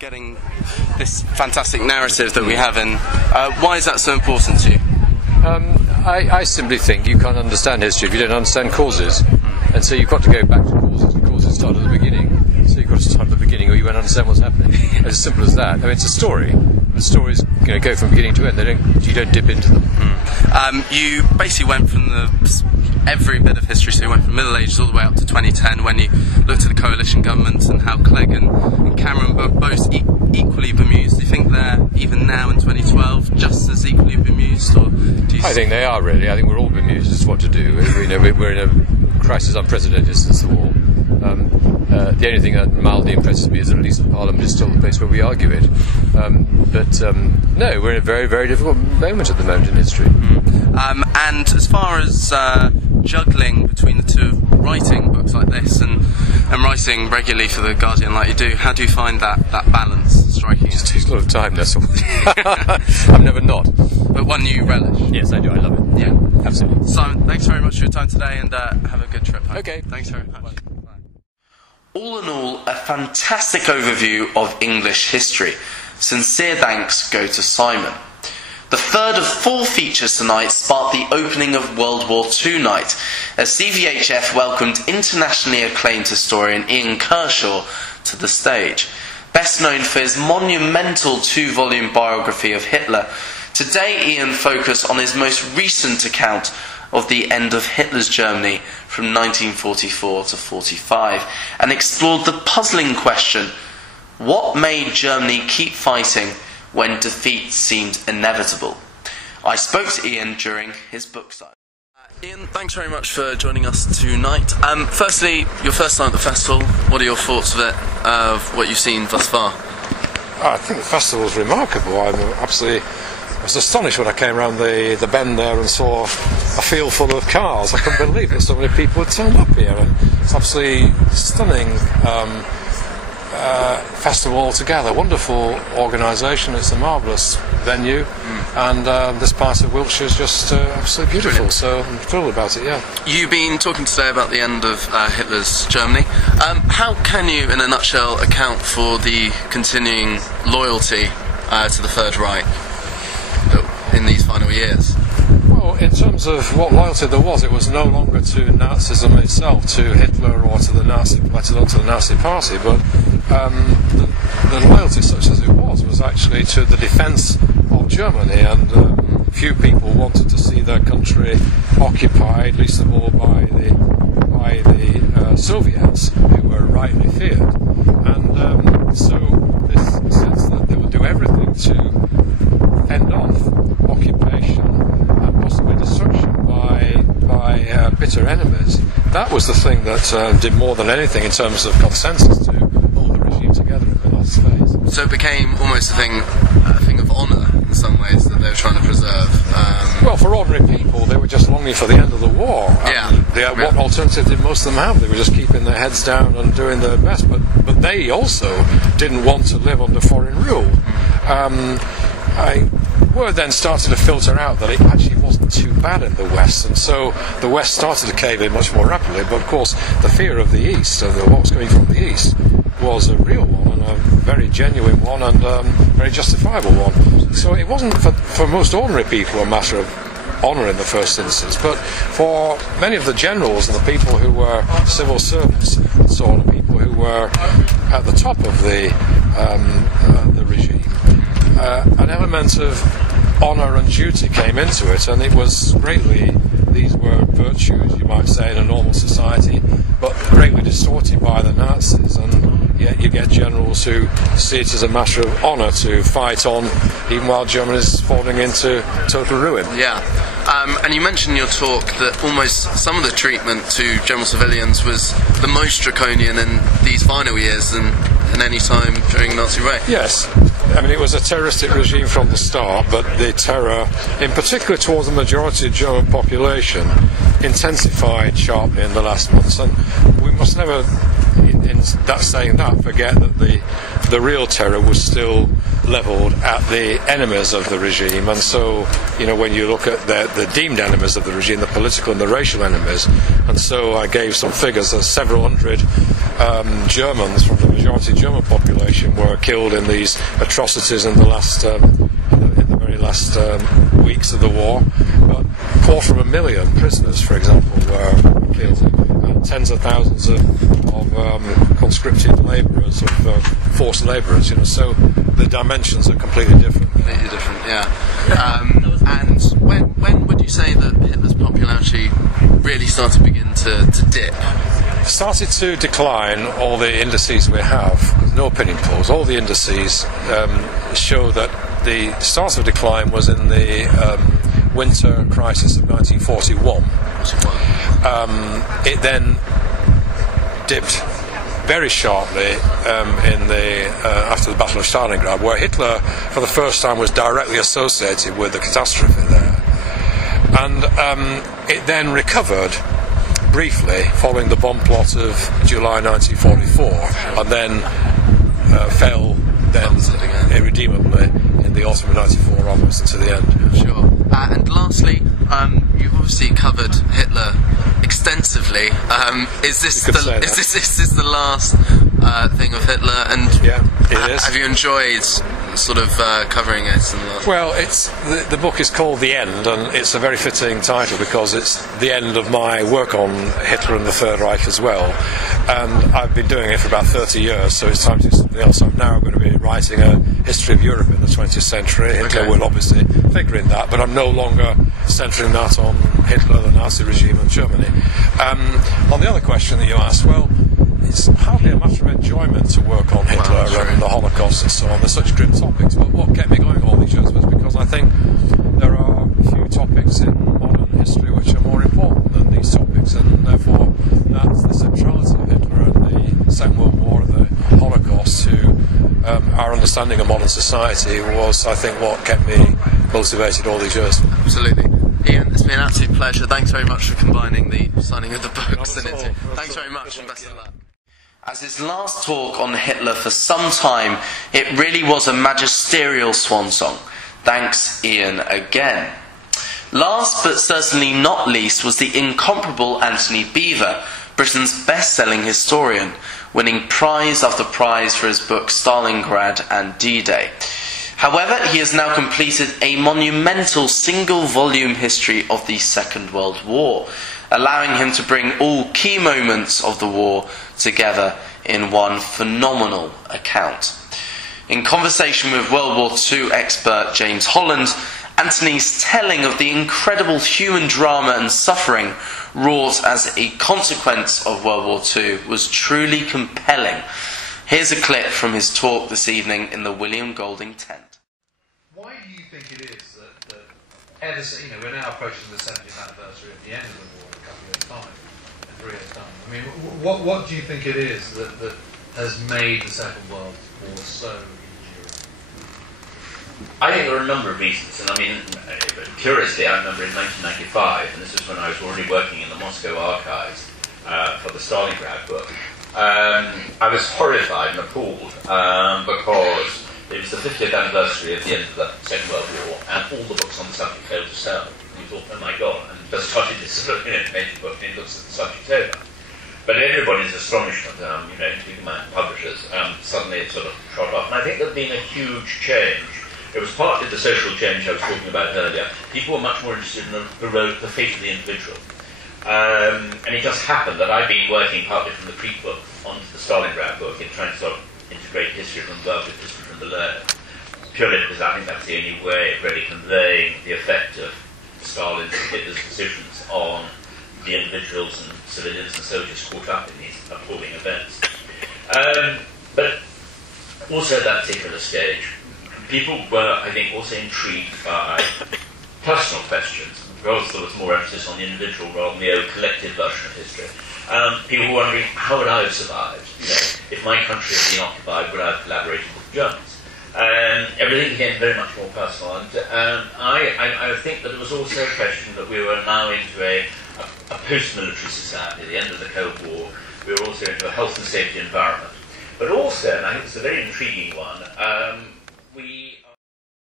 getting this fantastic narrative that we have in. Why is that so important to you? I simply think you can't understand history if you don't understand causes. And so you've got to go back to causes. The causes start at the beginning. So you've got to start at the beginning or you won't understand what's happening. As simple as that. I mean, it's a story. The stories go from beginning to end. You don't dip into them. You basically went from every bit of history, so you went from Middle Ages all the way up to 2010 when you looked at the coalition government and how Clegg and Cameron were both equally bemused. Do you think they're, even now in 2012, just as equally bemused? Or do you... I think they are, really. I think we're all bemused as to what to do. We're in a crisis unprecedented since the war. The only thing that mildly impresses me is that at least Parliament is still the place where we argue it. No, we're in a very, very difficult moment at the moment in history. And as far as juggling between the two, writing books like this and writing regularly for The Guardian like you do, how do you find that balance striking? It just takes a lot of time, that's all. I'm never not. But one you relish? Yes, I do, I love it. Yeah, absolutely. Simon, thanks very much for your time today and have a good trip home. Okay. Thanks very much. Bye. All in all, a fantastic overview of English history. Sincere thanks go to Simon. The third of 4 features tonight sparked the opening of World War II night, as CVHF welcomed internationally acclaimed historian Ian Kershaw to the stage. Best known for his monumental 2-volume biography of Hitler, today Ian focused on his most recent account of the end of Hitler's Germany from 1944 to 45, and explored the puzzling question, what made Germany keep fighting when defeat seemed inevitable? I spoke to Ian during his book signing. Ian, thanks very much for joining us tonight. Firstly, your first time at the festival, what are your thoughts of it, of what you've seen thus far? I think the festival was remarkable. I was astonished when I came around the bend there and saw a field full of cars. I couldn't believe that so many people had turned up here. It's absolutely stunning festival altogether. Wonderful organisation. It's a marvellous venue, and this part of Wiltshire is just absolutely beautiful. Brilliant. So I'm thrilled about it. Yeah. You've been talking today about the end of Hitler's Germany. How can you, in a nutshell, account for the continuing loyalty to the Third Reich in these final years? Well, in terms of what loyalty there was, it was no longer to Nazism itself, to Hitler or to the Nazi, let alone to the Nazi Party, but the loyalty, such as it was actually to the defence of Germany, and few people wanted to see their country occupied, least of all by the Soviets, who were rightly feared, and so this sense that they would do everything to fend off occupation and possibly destruction by bitter enemies. That was the thing that did more than anything in terms of consensus to hold the regime together in the last phase. So it became almost a thing of honour in some ways that they were trying to preserve. Well, for ordinary people, they were just longing for the end of the war. What alternative did most of them have? They were just keeping their heads down and doing their best. But they also didn't want to live under foreign rule. Word then started to filter out that it actually wasn't too bad in the West, and so the West started to cave in much more rapidly. But of course, the fear of the East, of what was coming from the East, was a real one, and a very genuine one, and very justifiable one. So it wasn't for most ordinary people a matter of honour in the first instance, but for many of the generals and the people who were civil servants and so on, the people who were at the top of the regime, an element of honour and duty came into it, and it was greatly, these were virtues, you might say, in a normal society, but greatly distorted by the Nazis, and yet you get generals who see it as a matter of honour to fight on even while Germany is falling into total ruin. Yeah. And you mentioned in your talk that almost some of the treatment to general civilians was the most draconian in these final years than in any time during Nazi reign. Yes. I mean, it was a terroristic regime from the start, but the terror, in particular towards the majority of the German population, intensified sharply in the last months. And we must never, in that saying that, forget that the the real terror was still levelled at the enemies of the regime. And so, when you look at the deemed enemies of the regime, the political and the racial enemies, and so I gave some figures that several hundred Germans from the majority German population were killed in these atrocities in the very last weeks of the war. But 250,000 prisoners, for example, were killed, and tens of thousands of conscripted labourers, of forced labourers. So the dimensions are completely different. Completely different, yeah. And when would you say that Hitler's popularity really started to begin to dip? Started to decline. All the indices we have, no opinion polls, all the indices show that the start of decline was in the winter crisis of 1941. It then dipped very sharply after the Battle of Stalingrad, where Hitler for the first time was directly associated with the catastrophe there. And it then recovered briefly following the bomb plot of July 1944, and then fell irredeemably in the autumn of 1994 onwards until the end. Sure. And lastly, you've obviously covered Hitler extensively. Is this the last thing of Hitler? And yeah, it is. Have you enjoyed sort of covering it? Well, the book is called The End, and it's a very fitting title because it's the end of my work on Hitler and the Third Reich as well. And I've been doing it for about 30 years, so it's time to do something else. I'm now going to be writing a history of Europe in the 20th century. Hitler will obviously figure in that, but I'm no longer centering that on Hitler, the Nazi regime, and Germany. On the other question that you asked, well, it's hardly a matter of enjoyment to work on Hitler and the Holocaust and so on. They're such grim topics, but what kept me going all these years was because I think there are a few topics in modern history which are more important than these topics, and therefore that's the centrality of Hitler and the Second World War and the Holocaust to our understanding of modern society was, I think, what kept me motivated all these years. Absolutely. Ian, it's been an absolute pleasure. Thanks very much for combining the signing of the books. Thanks very much, and best of luck. As his last talk on Hitler for some time, it really was a magisterial swan song. Thanks, Ian, again. Last but certainly not least was the incomparable Antony Beevor, Britain's best-selling historian, winning prize after prize for his book Stalingrad and D-Day. However, he has now completed a monumental single-volume history of the Second World War, allowing him to bring all key moments of the war together in one phenomenal account. In conversation with World War II expert James Holland, Antony's telling of the incredible human drama and suffering wrought as a consequence of World War II was truly compelling. Here's a clip from his talk this evening in the William Golding tent. Why do you think it is that ever since, we're now approaching the 70th anniversary of the end of the war in a couple of years' time, in 3 years' time. I mean, what do you think it is that has made the Second World War so enduring? I think there are a number of reasons, and I mean, curiously, I remember in 1995, and this was when I was already working in the Moscow archives for the Stalingrad book, I was horrified and appalled because it was the 50th anniversary of the end of the Second World War, and all the books on the subject failed to sell. And you thought, oh my God, and just started this sort of major book, and it looks at the subject over. But everybody's astonishment, including my publishers, suddenly it sort of trot off. And I think there's been a huge change. It was partly the social change I was talking about earlier. People were much more interested in the fate of the individual. And it just happened that I've been working partly from the pre-book onto the Stalingrad book in trying to sort of integrate history from the above with history from the learned, purely because I think that's the only way of really conveying the effect of Stalin's and Hitler's decisions on the individuals and civilians and soldiers caught up in these appalling events. But also at that particular stage, people were, I think, also intrigued by personal questions, because there was more emphasis on the individual rather than the old collective version of history. People were wondering, how would I have survived? If my country had been occupied, would I have collaborated with the Germans? Everything became very much more personal, and I think that it was also a question that we were now into a post-military society, at the end of the Cold War. We were also into a health and safety environment. But also, and I think it's a very intriguing one, we